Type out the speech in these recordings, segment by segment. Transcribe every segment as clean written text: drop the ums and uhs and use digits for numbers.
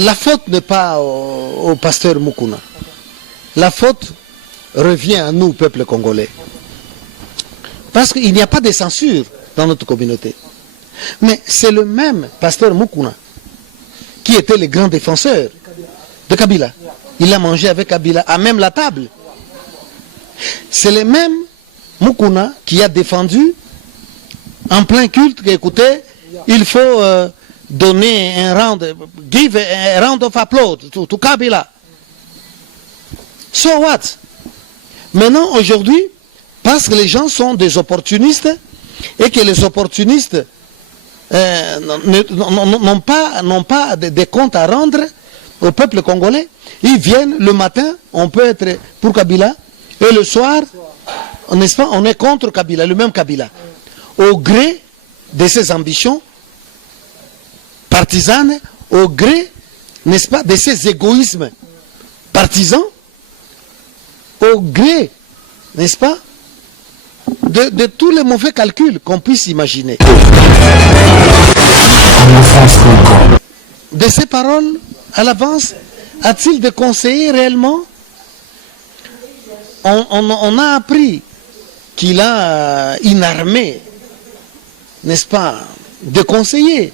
La faute n'est pas au pasteur Mukuna. La faute revient à nous, peuple congolais. Parce qu'il n'y a pas de censure dans notre communauté. Mais c'est le même pasteur Mukuna qui était le grand défenseur de Kabila. Il a mangé avec Kabila à même la table. C'est le même Mukuna qui a défendu en plein culte qu'écoutez, il faut donner give a round of applause to Kabila. So what? Maintenant, aujourd'hui, parce que les gens sont des opportunistes et que les opportunistes n'ont pas de comptes à rendre au peuple congolais, ils viennent le matin, on peut être pour Kabila, et le soir, n'est-ce pas, on est contre Kabila, le même Kabila. Au gré de ses ambitions partisanes, au gré, n'est-ce pas, de ses égoïsmes partisans, au gré, n'est-ce pas, de tous les mauvais calculs qu'on puisse imaginer. De ces paroles, à l'avance, a-t-il de conseiller réellement? On a appris qu'il a une armée, n'est-ce pas, de conseillers.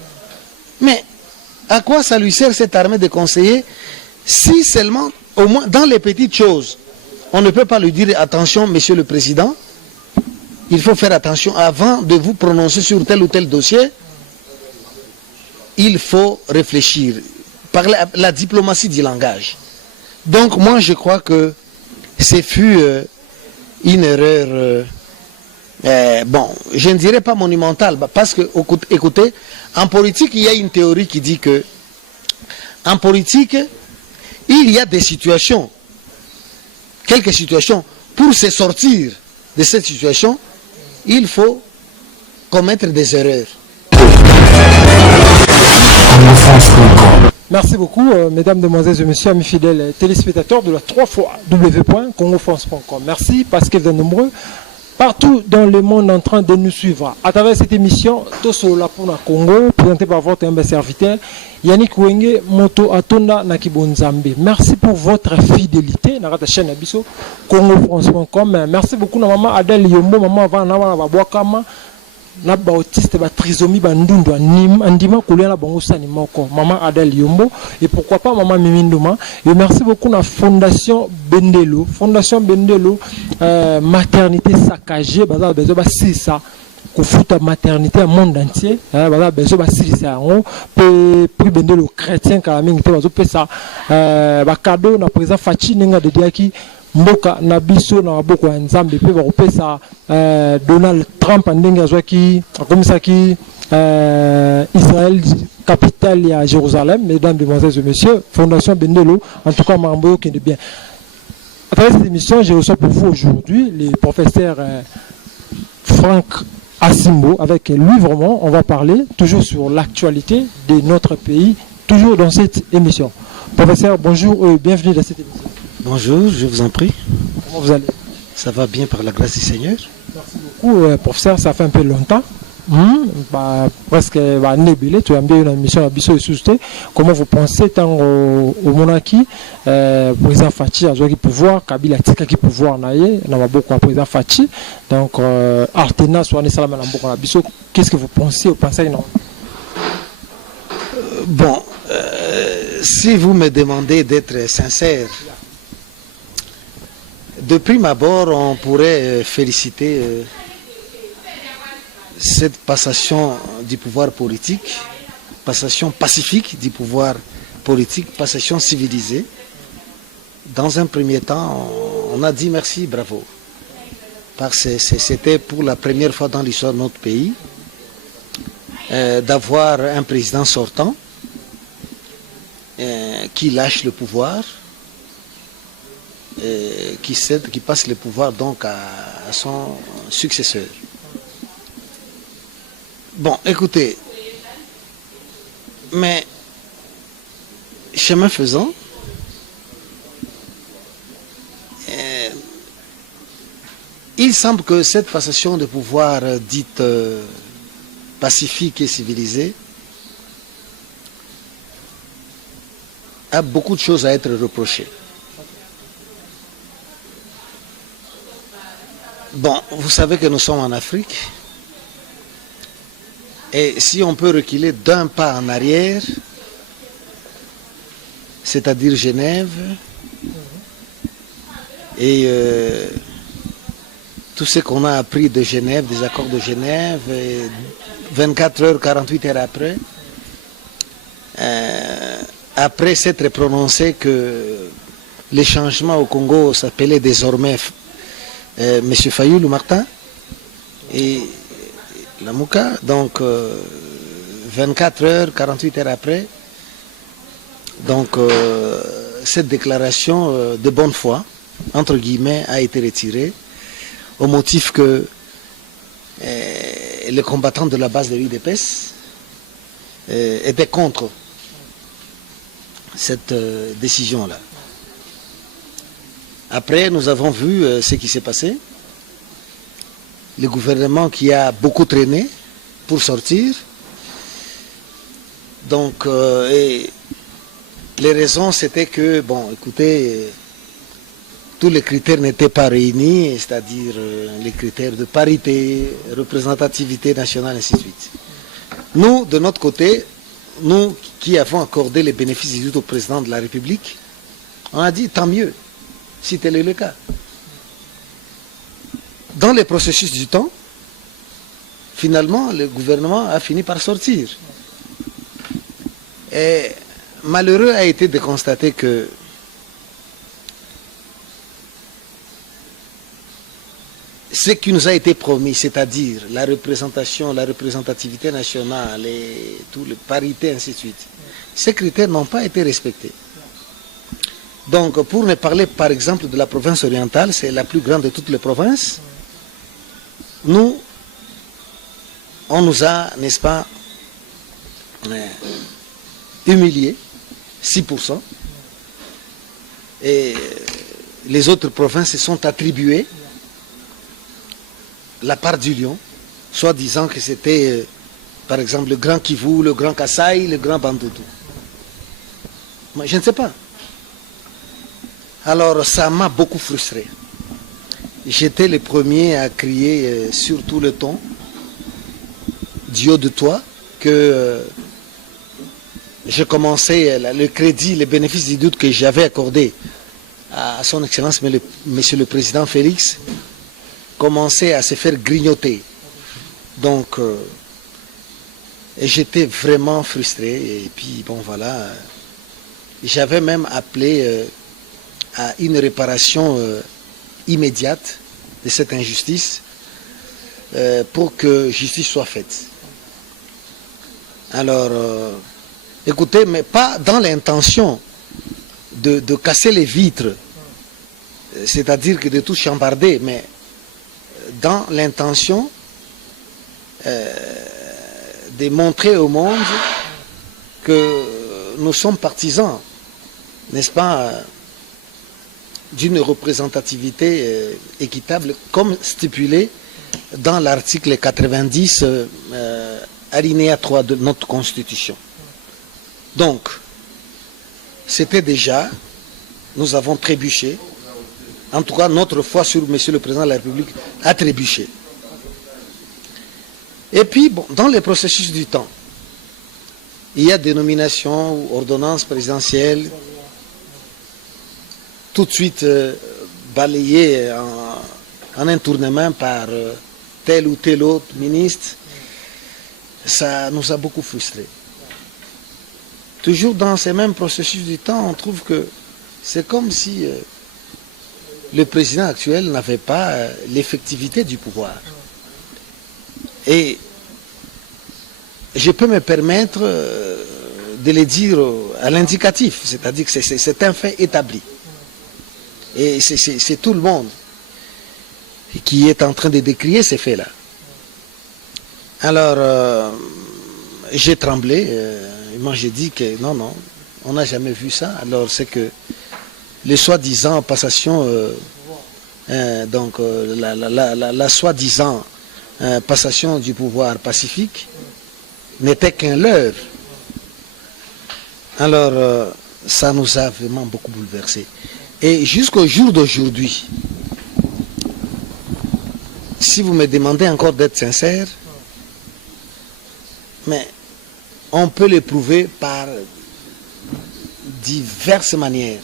Mais à quoi ça lui sert cette armée de conseillers si seulement, au moins dans les petites choses, on ne peut pas lui dire attention, monsieur le président, il faut faire attention avant de vous prononcer sur tel ou tel dossier. Il faut réfléchir par la diplomatie du langage. Donc moi je crois que ce fut une erreur, bon, je ne dirais pas monumentale, parce que, écoutez, en politique, il y a une théorie qui dit que, en politique, il y a des situations, quelques situations, pour se sortir de cette situation, il faut commettre des erreurs. Merci beaucoup, mesdames, demoiselles et messieurs, amis fidèles téléspectateurs de la 3xW.congofrance.com. Merci parce que vous êtes nombreux partout dans le monde en train de nous suivre. À travers cette émission, Toso la Pona Congo, présentée par votre humble serviteur, Yannick Wenge, Moto Atonda Nakibonzambe. Merci pour votre fidélité. Dans la chaîne Abisso, congofrance.com. Merci beaucoup, maman Adèle Yombo, maman Vanna Babouakama. Na ba autiste ba trisomie ba ndundu andima kolela bango sani moko maman Adèle Yombo et pourquoi pas maman Miminduma. Et merci beaucoup na Fondation Bendelo maternité saccagée baza bezo ba sisa ko futa maternité au monde entier baza bezo ba sisa ngo pe prix Bendelo chrétien ka mingi te bazo pesa ba cadeau na président Fachi ninga de diaki mboka na biso na maboko ya Nzambe pe ba kopesa Donald Trump ndenge azwaki akomisaki Israël capitale à Jérusalem. Mesdames, demoiselles et messieurs, Fondation Bendelo, en tout cas mambo qui est bien. À travers cette émission, j'ai reçu pour vous aujourd'hui le professeur Franck Asimbo. Avec lui vraiment, on va parler toujours sur l'actualité de notre pays, toujours dans cette émission. Professeur, bonjour et bienvenue dans cette émission. Bonjour, je vous en prie. Comment vous allez? Ça va bien par la grâce du Seigneur. Merci beaucoup, professeur. Ça fait un peu longtemps. Presque nébulé. Tu as bien une émission à Bisso et Sousté. Comment vous pensez tant au monarchie, président Fachi a joué pouvoir, Kabila Tika qui pouvoir naïe, n'a pas beaucoup à président Fachi. Donc, Artena soit né salam à Bisso. Qu'est-ce que vous pensez au passé non? Bon, si vous me demandez d'être sincère, de prime abord, on pourrait féliciter cette passation du pouvoir politique, passation pacifique du pouvoir politique, passation civilisée. Dans un premier temps, on a dit merci, bravo. Parce que c'était pour la première fois dans l'histoire de notre pays d'avoir un président sortant qui lâche le pouvoir, qui cède, qui passe le pouvoir donc à son successeur. Bon, écoutez, mais chemin faisant, il semble que cette passation de pouvoir dite pacifique et civilisée a beaucoup de choses à être reprochées. Bon, vous savez que nous sommes en Afrique. Et si on peut reculer d'un pas en arrière, c'est-à-dire Genève, et tout ce qu'on a appris de Genève, des accords de Genève, et 24 heures, 48 heures après s'être prononcé que les changements au Congo s'appelaient désormais M. Fayoulou Martin et Lamouka, donc 24 heures, 48 heures après, donc cette déclaration de bonne foi, entre guillemets, a été retirée au motif que les combattants de la base de l'UDPS étaient contre cette décision-là. Après, nous avons vu ce qui s'est passé. Le gouvernement qui a beaucoup traîné pour sortir. Donc, et les raisons, c'était que, bon, écoutez, tous les critères n'étaient pas réunis, c'est-à-dire les critères de parité, représentativité nationale, ainsi de suite. Nous, de notre côté, nous qui avons accordé les bénéfices du doute au président de la République, on a dit tant mieux, si tel est le cas. Dans les processus du temps, finalement, le gouvernement a fini par sortir. Et malheureux a été de constater que ce qui nous a été promis, c'est-à-dire la représentation, la représentativité nationale et tout, le parité, ainsi de suite, ces critères n'ont pas été respectés. Donc, pour ne parler par exemple de la province orientale, c'est la plus grande de toutes les provinces, nous, on nous a, n'est-ce pas, humiliés, 6%, et les autres provinces se sont attribuées la part du lion, soit disant que c'était, par exemple, le Grand Kivu, le Grand Kasaï, le Grand Bandoutou. Moi, je ne sais pas. Alors, ça m'a beaucoup frustré. J'étais le premier à crier sur tout le ton, du haut de toi, que je commençais le crédit, les bénéfices du doute que j'avais accordé à son Excellence, Monsieur le Président Félix, commençait à se faire grignoter. Donc, j'étais vraiment frustré. Et puis, bon, voilà. J'avais même appelé à une réparation immédiate de cette injustice pour que justice soit faite. Alors, écoutez, mais pas dans l'intention de casser les vitres, c'est-à-dire que de tout chambarder, mais dans l'intention de montrer au monde que nous sommes partisans, n'est-ce pas, d'une représentativité équitable comme stipulé dans l'article 90 alinéa 3 de notre Constitution. Donc, c'était déjà, nous avons trébuché. En tout cas, notre foi sur Monsieur le Président de la République a trébuché. Et puis, bon, dans les processus du temps, il y a des nominations ou ordonnances présidentielles tout de suite balayées en un tournement par tel ou tel autre ministre. Ça nous a beaucoup frustrés. Toujours dans ces mêmes processus du temps, on trouve que c'est comme si le président actuel n'avait pas l'effectivité du pouvoir. Et je peux me permettre de le dire à l'indicatif, c'est-à-dire que c'est un fait établi. Et c'est tout le monde qui est en train de décrier ces faits-là. Alors, j'ai tremblé, moi j'ai dit que non, on n'a jamais vu ça. Alors c'est que les soi-disant passation, donc la soi-disant passation du pouvoir pacifique n'était qu'un leurre. Alors, ça nous a vraiment beaucoup bouleversés. Et jusqu'au jour d'aujourd'hui, si vous me demandez encore d'être sincère, mais on peut le prouver par diverses manières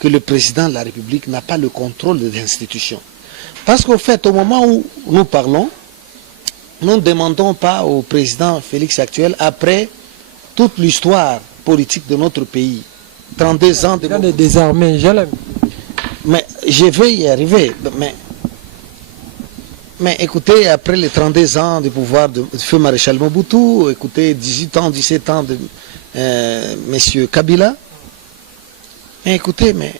que le président de la République n'a pas le contrôle des institutions. Parce qu'au fait, au moment où nous parlons, nous ne demandons pas au président Félix actuel, après toute l'histoire politique de notre pays, 32 ans de... désarmé, je l'aime. Mais je vais y arriver. Mais écoutez, après les 32 ans du pouvoir de feu maréchal Mobutu, écoutez, 18 ans, 17 ans de monsieur Kabila, mais écoutez, mais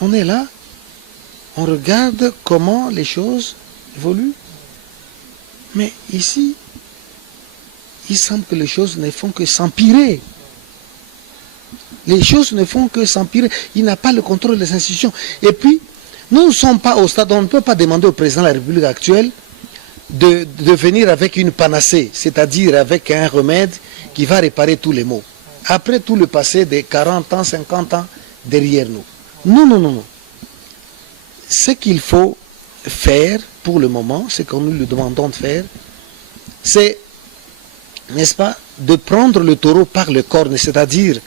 on est là, on regarde comment les choses évoluent. Mais ici, il semble que les choses ne font que s'empirer. Les choses ne font que s'empirer. Il n'a pas le contrôle des institutions. Et puis, nous ne sommes pas au stade, on ne peut pas demander au président de la République actuelle de venir avec une panacée, c'est-à-dire avec un remède qui va réparer tous les maux. Après tout le passé de 40 ans, 50 ans derrière nous. Non, non, non, non. Ce qu'il faut faire pour le moment, ce que nous lui demandons de faire, c'est, n'est-ce pas, de prendre le taureau par le corne, c'est-à-dire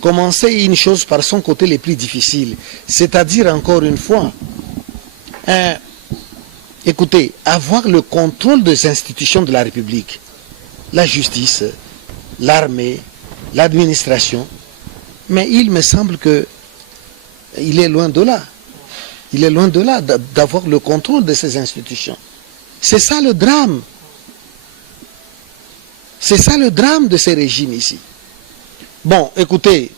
commencer une chose par son côté le plus difficile, c'est-à-dire encore une fois, écoutez, avoir le contrôle des institutions de la République, la justice, l'armée, l'administration, mais il me semble que il est loin de là. Il est loin de là d'avoir le contrôle de ces institutions. C'est ça le drame. C'est ça le drame de ces régimes ici. Bon, écoutez,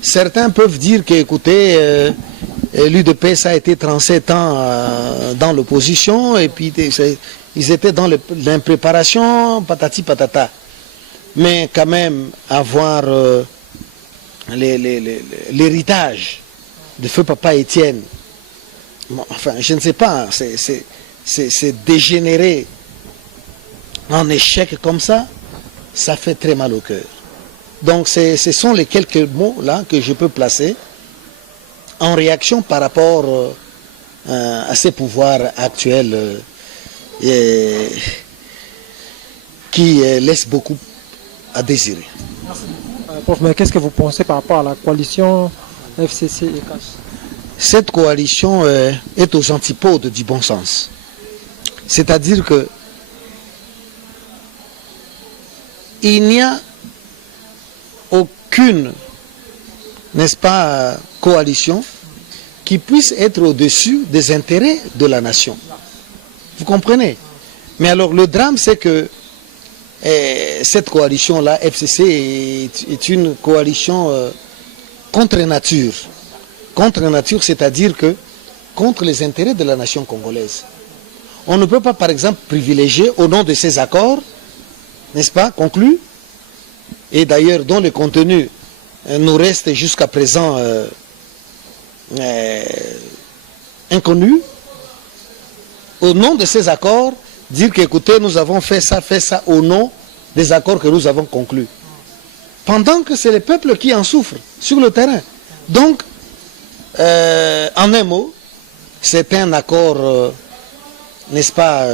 certains peuvent dire que, écoutez, l'UDPS a été 37 ans dans l'opposition et puis ils étaient dans l'impréparation, patati patata. Mais quand même, avoir l'héritage de feu papa Étienne, bon, enfin, je ne sais pas, c'est dégénéré en échec comme ça fait très mal au cœur. Donc ce sont les quelques mots là que je peux placer en réaction par rapport à ces pouvoirs actuels qui laissent beaucoup à désirer. Prof, mais qu'est-ce que vous pensez par rapport à la coalition FCC et CAS? Cette coalition est aux antipodes du bon sens. C'est-à-dire que il n'y a aucune, n'est-ce pas, coalition qui puisse être au-dessus des intérêts de la nation. Vous comprenez? Mais alors le drame, c'est que cette coalition-là, FCC, est une coalition contre nature. Contre nature, c'est-à-dire que contre les intérêts de la nation congolaise. On ne peut pas, par exemple, privilégier au nom de ces accords, n'est-ce pas, conclus, et d'ailleurs dont le contenu nous reste jusqu'à présent inconnu, au nom de ces accords, dire qu'écoutez, nous avons fait ça au nom des accords que nous avons conclus. Pendant que c'est le peuple qui en souffre sur le terrain. Donc, en un mot, c'est un accord, n'est-ce pas,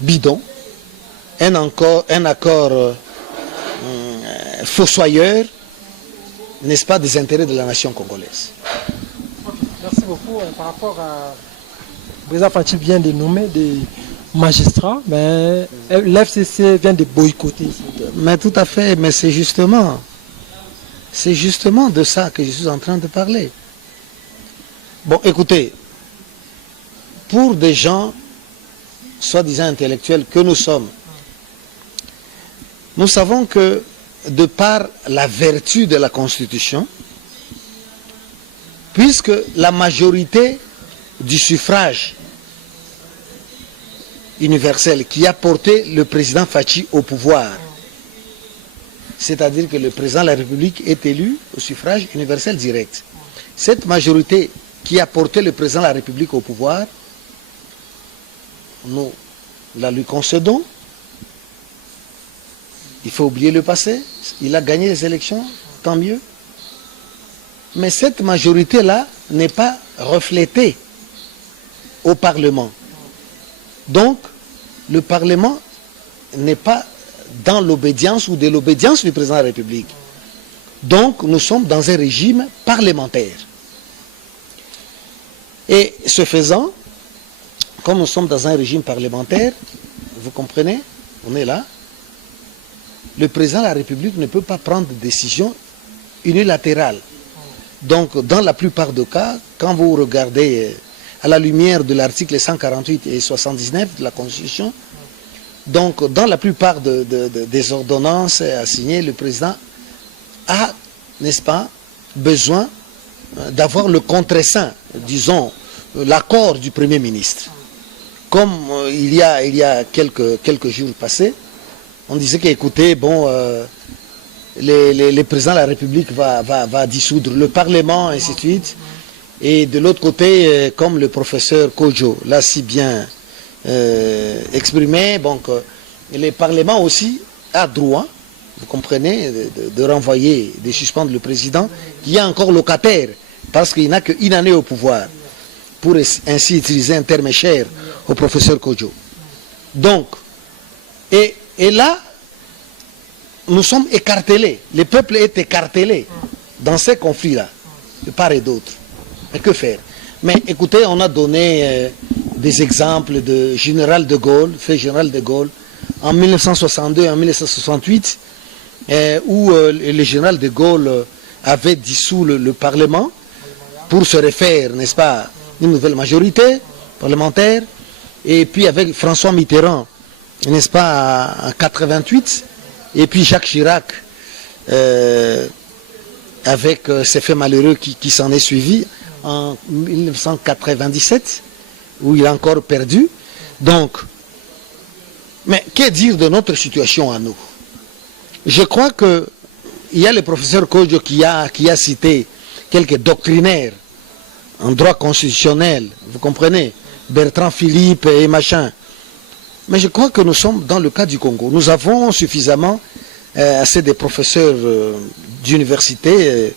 bidon, un accord fossoyeur, n'est-ce pas, des intérêts de la nation congolaise. Merci beaucoup. Par rapport à... Le président Fachi vient de nommer des magistrats, mais l'FCC vient de boycotter. Mais tout à fait, mais c'est justement de ça que je suis en train de parler. Bon, écoutez, pour des gens, soi-disant intellectuels que nous sommes, nous savons que de par la vertu de la Constitution, puisque la majorité du suffrage universel qui a porté le président Fachi au pouvoir, c'est-à-dire que le président de la République est élu au suffrage universel direct. Cette majorité qui a porté le président de la République au pouvoir, nous la lui concédons. Il faut oublier le passé. Il a gagné les élections tant mieux. Mais cette majorité-là n'est pas reflétée au Parlement. Donc, le Parlement n'est pas dans l'obédience ou de l'obédience du président de la République. Donc, nous sommes dans un régime parlementaire. Et ce faisant, comme nous sommes dans un régime parlementaire, vous comprenez, on est là, le président de la République ne peut pas prendre de décision unilatérale. Donc, dans la plupart des cas, quand vous regardez à la lumière de l'article 148 et 79 de la Constitution, donc dans la plupart des ordonnances assignées, le président a, n'est-ce pas, besoin d'avoir le contre-seing, disons, l'accord du Premier ministre. Comme il y a quelques jours passés, on disait qu'écoutez, bon, le président de la République va dissoudre le Parlement, ainsi de suite. Et de l'autre côté, comme le professeur Kojo l'a si bien exprimé, donc le Parlement aussi a droit, vous comprenez, de renvoyer, de suspendre le président, qui est encore locataire, parce qu'il n'a qu'une année au pouvoir, pour ainsi utiliser un terme cher au professeur Kojo. Donc, et là, nous sommes écartelés, le peuple est écartelé dans ces conflits-là, de part et d'autre. Mais que faire? Mais écoutez, on a donné des exemples de général de Gaulle, fait général de Gaulle, en 1962 et en 1968, où le général de Gaulle avait dissous le Parlement pour se refaire, n'est-ce pas, une nouvelle majorité parlementaire, et puis avec François Mitterrand, n'est-ce pas, en 88, et puis Jacques Chirac, avec ces faits malheureux qui s'en est suivi en 1997, où il a encore perdu. Donc, mais que dire de notre situation à nous? Je crois qu'il y a le professeur Kojo qui a cité quelques doctrinaires en droit constitutionnel, vous comprenez, Bertrand Philippe et machin. Mais je crois que nous sommes dans le cas du Congo. Nous avons suffisamment assez de professeurs d'université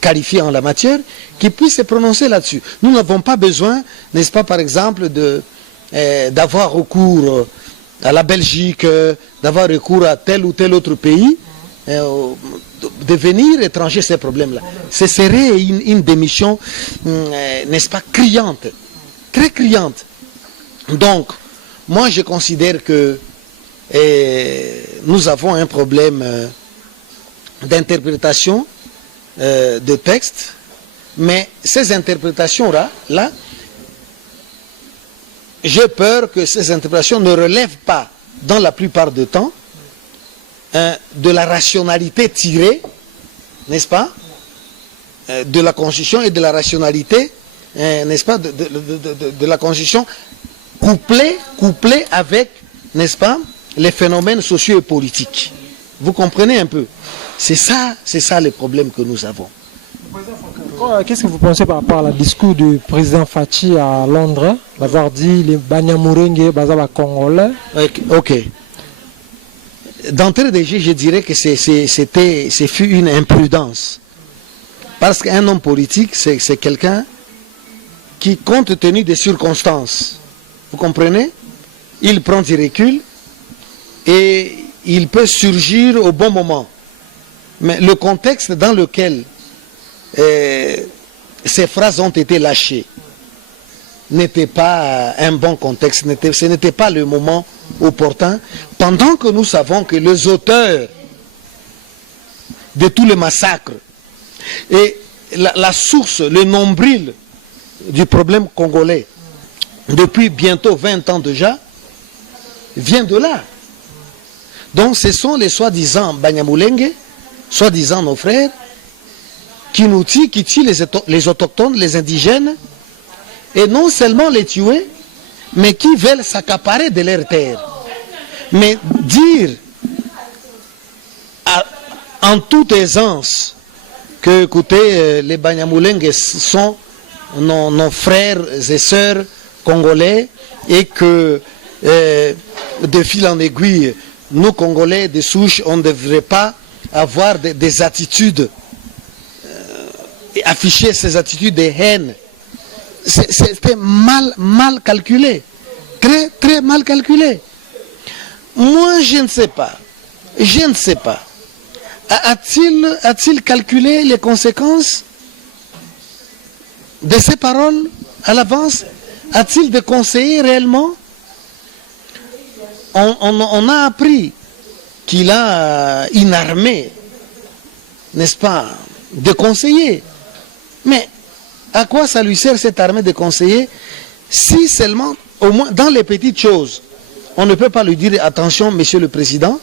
qualifiés en la matière qui puissent se prononcer là-dessus. Nous n'avons pas besoin, n'est-ce pas, par exemple, d'avoir recours à la Belgique, d'avoir recours à tel ou tel autre pays, de venir étranger ces problèmes-là. Ce serait une démission, n'est-ce pas, criante, très criante. Donc, moi je considère que nous avons un problème d'interprétation de textes, mais ces interprétations-là, j'ai peur que ces interprétations ne relèvent pas, dans la plupart du temps, de la rationalité tirée, n'est-ce pas, de la Constitution et de la rationalité, n'est-ce pas, de la Constitution couplée avec, n'est-ce pas, les phénomènes sociaux et politiques. Vous comprenez un peu? C'est ça le problème que nous avons. Qu'est-ce que vous pensez par rapport à la discours du président Fachi à Londres, d'avoir dit les Banyamulenge Bazaba Congolais? Ok. D'entrée de jeu, je dirais que ce fut une imprudence. Parce qu'un homme politique, c'est quelqu'un qui, compte tenu des circonstances, vous comprenez, il prend du recul et il peut surgir au bon moment. Mais le contexte dans lequel ces phrases ont été lâchées n'était pas un bon contexte, ce n'était pas le moment opportun, pendant que nous savons que les auteurs de tous les massacres et la source, le nombril du problème congolais depuis bientôt 20 ans déjà vient de là. Donc ce sont les soi-disant Banyamulenge, soi-disant nos frères, qui nous tuent, qui tuent les autochtones, les indigènes, et non seulement les tuer, mais qui veulent s'accaparer de leurs terres. Mais dire en toute aisance que, écoutez, les Banyamulenge sont nos frères et sœurs congolais et que de fil en aiguille, nous Congolais de souche, on ne devrait pas avoir des attitudes, et afficher ces attitudes de haine. C'était mal calculé. Très, très mal calculé. Moi, je ne sais pas. Je ne sais pas. A-t-il calculé les conséquences de ces paroles à l'avance? A-t-il déconseillé réellement? On a appris qu'il a une armée, n'est-ce pas, de conseillers. Mais à quoi ça lui sert cette armée de conseillers si seulement, au moins dans les petites choses, on ne peut pas lui dire attention, monsieur le président,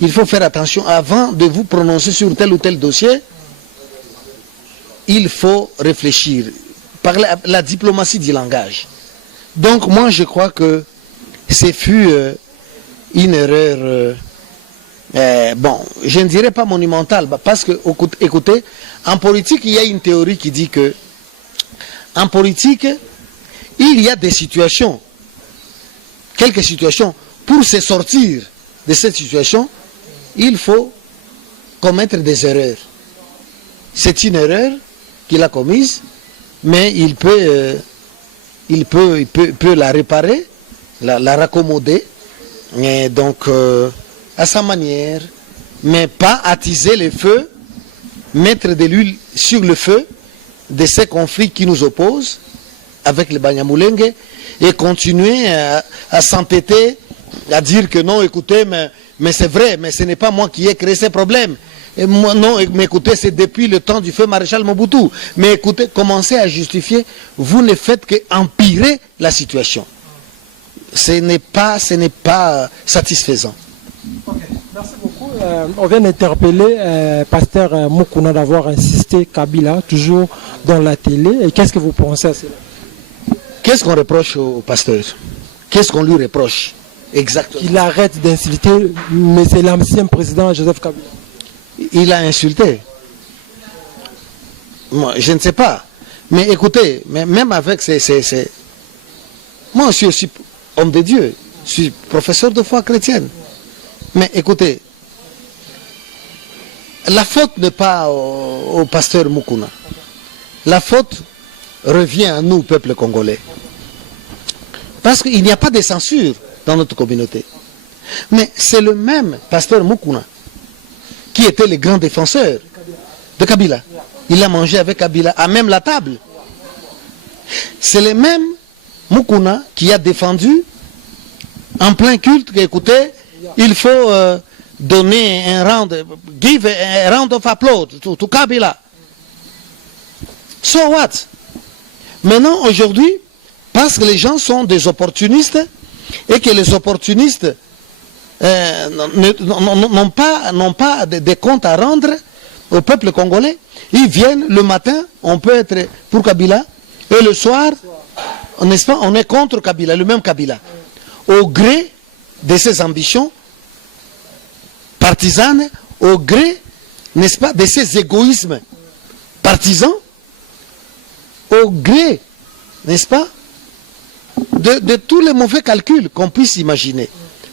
il faut faire attention avant de vous prononcer sur tel ou tel dossier, il faut réfléchir, par la diplomatie du langage. Donc moi je crois que ce fut une erreur, bon, je ne dirais pas monumentale, parce que, écoutez, en politique, il y a une théorie qui dit que, en politique, il y a des situations, quelques situations, pour se sortir de cette situation, il faut commettre des erreurs. C'est une erreur qu'il a commise, mais il peut la réparer, la raccommoder, et donc à sa manière, mais pas attiser le feu, mettre de l'huile sur le feu de ces conflits qui nous opposent avec les Banyamulenge et continuer à s'entêter, à dire que non, écoutez, mais c'est vrai, mais ce n'est pas moi qui ai créé ces problèmes. Et moi, non, mais écoutez, c'est depuis le temps du feu maréchal Mobutu. Mais écoutez, commencez à justifier, vous ne faites qu'empirer la situation. Ce n'est pas satisfaisant. Okay. Merci beaucoup. On vient d'interpeller Pasteur Mukuna d'avoir insisté Kabila, toujours dans la télé. Et qu'est-ce que vous pensez à cela? Qu'est-ce qu'on reproche au pasteur? Qu'est-ce qu'on lui reproche exactement? Qu'il arrête d'insulter, mais c'est l'ancien président Joseph Kabila. Il a insulté. Moi, je ne sais pas. Mais écoutez, même avec ces... Moi, je suis aussi homme de Dieu. Je suis professeur de foi chrétienne. Mais écoutez, la faute n'est pas au pasteur Mukuna. La faute revient à nous, peuple congolais. Parce qu'il n'y a pas de censure dans notre communauté. Mais c'est le même pasteur Mukuna qui était le grand défenseur de Kabila. Il a mangé avec Kabila à même la table. C'est le même Mukuna qui a défendu en plein culte qu'écoutez, il faut donner give a round of applause to Kabila. So what? Maintenant, aujourd'hui, parce que les gens sont des opportunistes et que les opportunistes n'ont pas de comptes à rendre au peuple congolais, ils viennent le matin, on peut être pour Kabila, et le soir, n'est-ce pas, on est contre Kabila, le même Kabila, au gré de ses ambitions partisanes, au gré, n'est-ce pas, de ses égoïsmes partisans, au gré, n'est-ce pas, de tous les mauvais calculs qu'on puisse imaginer.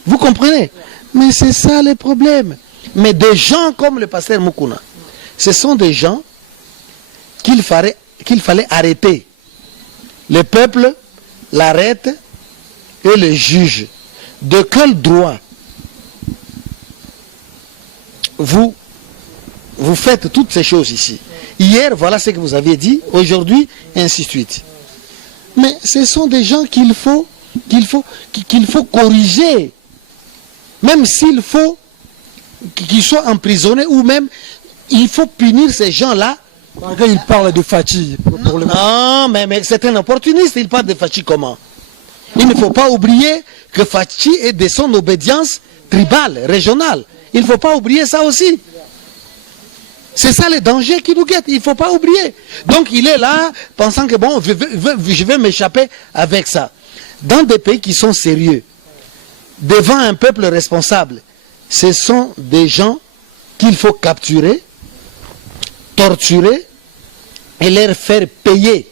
Vous comprenez? Mais c'est ça le problème. Mais des gens comme le pasteur Mukuna, ce sont des gens qu'il fallait arrêter. Le peuple l'arrête et le juge. De quel droit vous faites toutes ces choses ici? Hier, voilà ce que vous aviez dit, aujourd'hui, ainsi de suite. Mais ce sont des gens qu'il faut corriger. Même s'il faut qu'ils soient emprisonnés ou même il faut punir ces gens-là. Il parle de Fachi. Non, mais c'est un opportuniste, il parle de Fachi comment? Il ne faut pas oublier que Fachi est de son obédience tribale, régionale. Il ne faut pas oublier ça aussi. C'est ça le danger qui nous guette, il ne faut pas oublier. Donc il est là, pensant que bon, je vais m'échapper avec ça. Dans des pays qui sont sérieux, devant un peuple responsable, ce sont des gens qu'il faut capturer, torturer et leur faire payer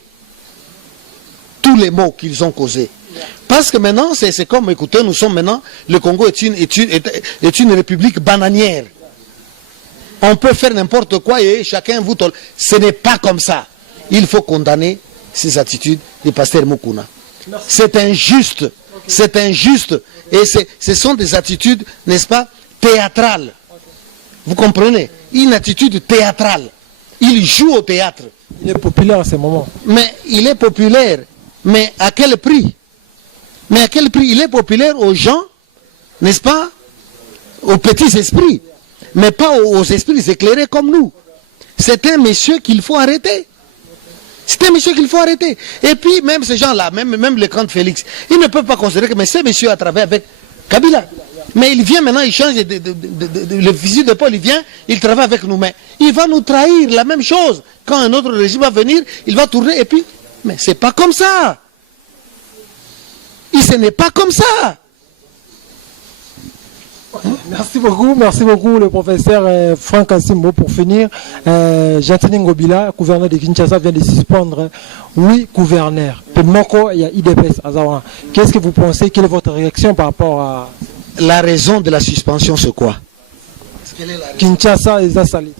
tous les maux qu'ils ont causés. Parce que maintenant, c'est comme, écoutez, nous sommes maintenant, le Congo est une république bananière. on peut faire n'importe quoi et chacun vous tolère. Ce n'est pas comme ça. Il faut condamner ces attitudes du pasteur Mukuna. C'est injuste. C'est injuste. Et ce sont des attitudes, n'est-ce pas, théâtrales. Vous comprenez? Une attitude théâtrale. Il joue au théâtre. Il est populaire à ce moment. Mais il est populaire. Mais à quel prix? Mais à quel prix? Il est populaire aux gens, n'est-ce pas, aux petits esprits, mais pas aux esprits éclairés comme nous. C'est un monsieur qu'il faut arrêter. C'est un monsieur qu'il faut arrêter. Et puis même ces gens-là, même le comte Félix, ils ne peuvent pas considérer que mais ce monsieur a travaillé avec Kabila. Mais il vient maintenant, il change le fusil de Paul, il vient, il travaille avec nous. Mais il va nous trahir, la même chose. Quand un autre régime va venir, il va tourner et puis, mais c'est pas comme ça. Et ce n'est pas comme ça. Merci beaucoup le professeur Franck Asimbo. Pour finir, Jantini Ngobila, gouverneur de Kinshasa, vient de suspendre 8 gouverneurs. Moko, il y a IDPS Azawa. Qu'est-ce que vous pensez? Quelle est votre réaction par rapport à... La raison de la suspension, c'est quoi? Kinshasa et Zassali.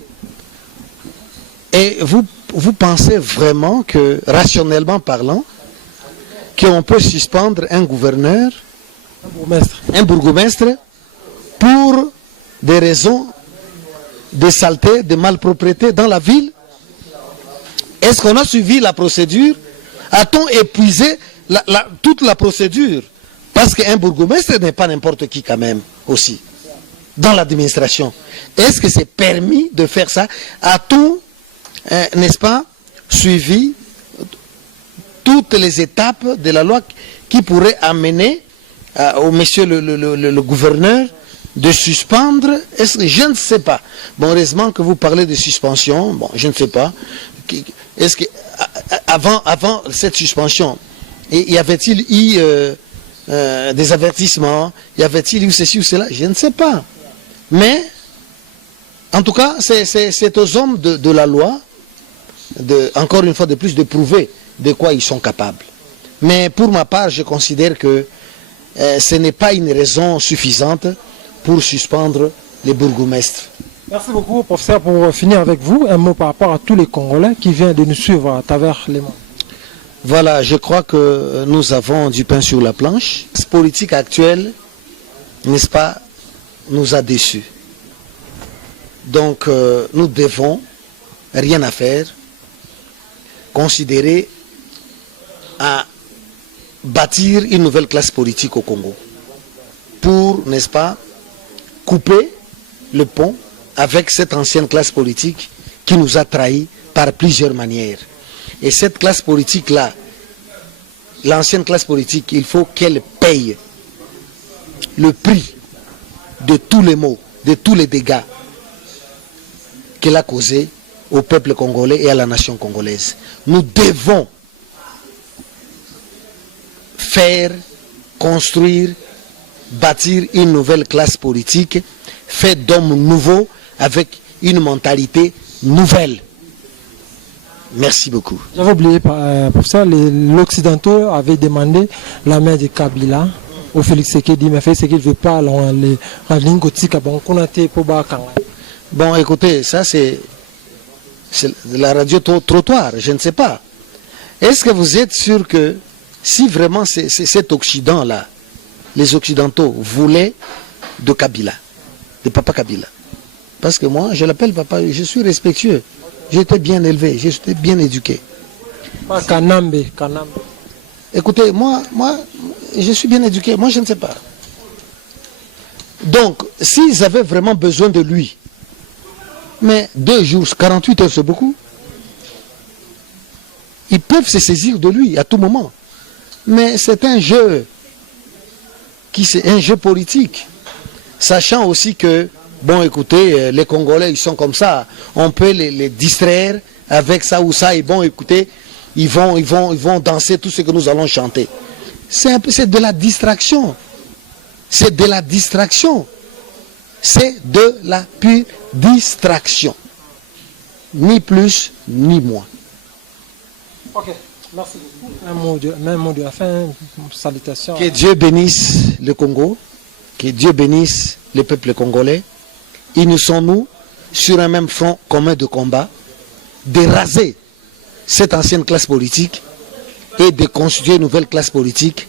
Et vous pensez vraiment que, rationnellement parlant, qu'on peut suspendre un gouverneur, un bourgmestre, pour des raisons de saleté, de malpropreté dans la ville? Est-ce qu'on a suivi la procédure? A-t-on épuisé toute la procédure? Parce qu'un bourgmestre n'est pas n'importe qui quand même aussi, dans l'administration. Est-ce que c'est permis de faire ça? A-t-on, n'est-ce pas, suivi toutes les étapes de la loi qui pourraient amener au monsieur le gouverneur de suspendre? Je ne sais pas. Bon, heureusement que vous parlez de suspension. Bon, je ne sais pas. Est-ce que avant cette suspension, y avait-il eu des avertissements? Y avait-il eu ceci ou cela? Je ne sais pas. Mais en tout cas, c'est aux hommes de la loi, encore une fois de plus, de prouver de quoi ils sont capables. Mais pour ma part, je considère que ce n'est pas une raison suffisante pour suspendre les bourgmestres. Merci beaucoup, professeur. Pour finir avec vous, un mot par rapport à tous les Congolais qui viennent de nous suivre à travers les mots. Voilà, je crois que nous avons du pain sur la planche. Cette politique actuelle, n'est-ce pas, nous a déçus. Donc, nous devons, rien à faire, considérer à bâtir une nouvelle classe politique au Congo pour, n'est-ce pas, couper le pont avec cette ancienne classe politique qui nous a trahis par plusieurs manières. Et cette classe politique-là, l'ancienne classe politique, il faut qu'elle paye le prix de tous les maux, de tous les dégâts qu'elle a causés au peuple congolais et à la nation congolaise. Nous devons faire, construire, bâtir une nouvelle classe politique, faite d'hommes nouveaux avec une mentalité nouvelle. Merci beaucoup. J'avais oublié, pour ça, l'Occidentaux avaient demandé la main de Kabila au Félix Tshisekedi, mais Félix Tshisekedi ne veut pas la ligne gothique. Bon, écoutez, ça c'est la radio trottoir, je ne sais pas. Est-ce que vous êtes sûr que si vraiment c'est cet Occident-là, les Occidentaux voulaient de Kabila, de Papa Kabila? Parce que moi, je l'appelle papa, je suis respectueux. J'étais bien élevé, j'étais bien éduqué. Kanambe. Écoutez, moi, je suis bien éduqué, moi je ne sais pas. Donc, s'ils avaient vraiment besoin de lui, mais 2 jours, 48 heures, c'est beaucoup. Ils peuvent se saisir de lui à tout moment. Mais c'est un jeu, un jeu politique. Sachant aussi que, bon, écoutez, les Congolais, ils sont comme ça. On peut les distraire avec ça ou ça. Et bon, écoutez, ils vont danser tout ce que nous allons chanter. C'est de la distraction. C'est de la distraction. C'est de la pure distraction. Ni plus, ni moins. Ok, merci beaucoup. Un mot de la fin, une salutation. Que Dieu bénisse le Congo. Que Dieu bénisse le peuple congolais. Unissons-nous sur un même front commun de combat, de raser cette ancienne classe politique et de constituer une nouvelle classe politique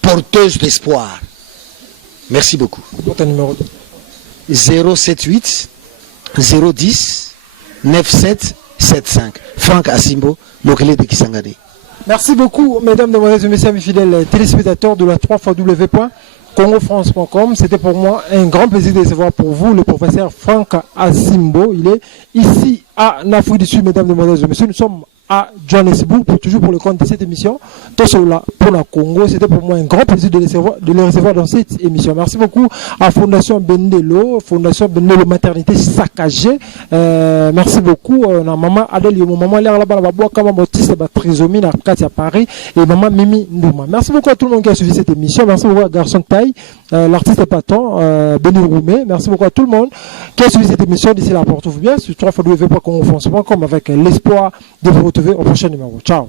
porteuse d'espoir. Merci beaucoup. Votre numéro 078 010 9775. Franck Asimbo, Mokele de Kisangani. Merci beaucoup, mesdames, demoiselles et messieurs, mes fidèles téléspectateurs de la 3xw.congofrance.com. C'était pour moi un grand plaisir de recevoir pour vous le professeur Franck Asimbo. Il est ici à Afrique du Sud, mesdames, demoiselles et messieurs. Nous sommes à Johannesburg toujours pour le compte de cette émission. Tout cela pour la Congo. C'était pour moi un grand plaisir de le recevoir dans cette émission. Merci beaucoup à Fondation Bendelo Maternité Saccagée. Merci beaucoup à maman Adèle, maman Léa Labalababo, Kama Botiste, Trisomie, Katia Paris et maman Mimi Ndouma. Merci beaucoup à tout le monde qui a suivi cette émission. Merci beaucoup à Garçon de Taille, l'artiste patron, Béni Roumé. Merci beaucoup à tout le monde qui a suivi cette émission. D'ici là, portez-vous bien sur www.congofrance.com avec l'espoir de vous retrouver au prochain numéro. Ciao.